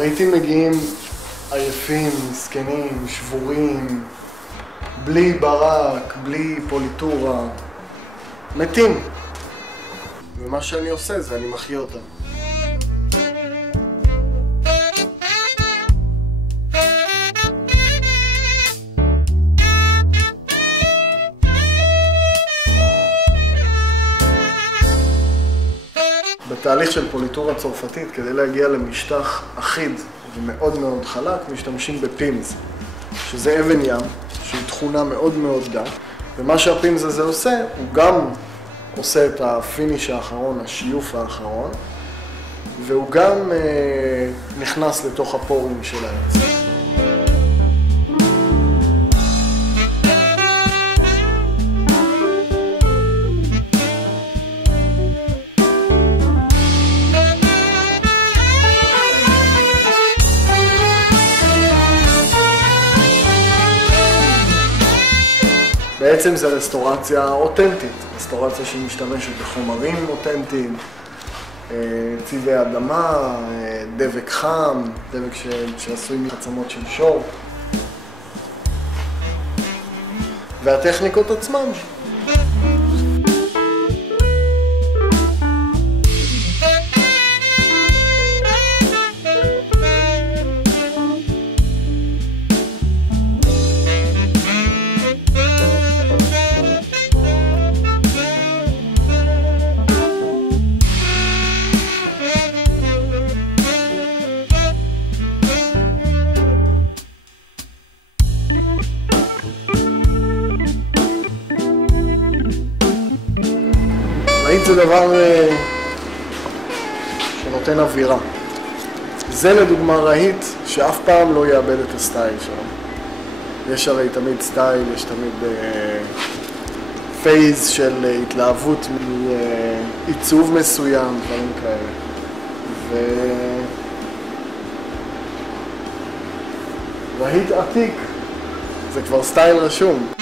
הרהיטים מגיעים עייפים, מסכנים, שבורים, בלי ברק, בלי פוליטורה, מתים. ומה שאני עושה זה אני מחיה אותם. בתהליך של פוליטורה צרפתית, כדי להגיע למשטח אחיד ומאוד מאוד חלק, משתמשים בפימס, שזה אבן ים, שהיא תכונה מאוד מאוד גה, ומה שהפימס הזה עושה, הוא גם עושה את הפיניש האחרון, השיוף האחרון, והוא גם נכנס לתוך הפורים של העץ. בעצם זו רסטורציה אותנטית, רסטורציה שמשתמשת בחומרים אותנטיים, צבעי אדמה, דבק חם, דבק שעשוי מעצמות של שור, והטכניקות עצמן. רהיט זה דבר שנותן אווירה. זה לדוגמה רהיט שאף פעם לא יאבד את הסטייל שלו. יש הרי תמיד סטייל, יש תמיד פייז של התלהבות מעיצוב מסוים, דברים כאלה. ורהיט עתיק זה כבר סטייל רשום.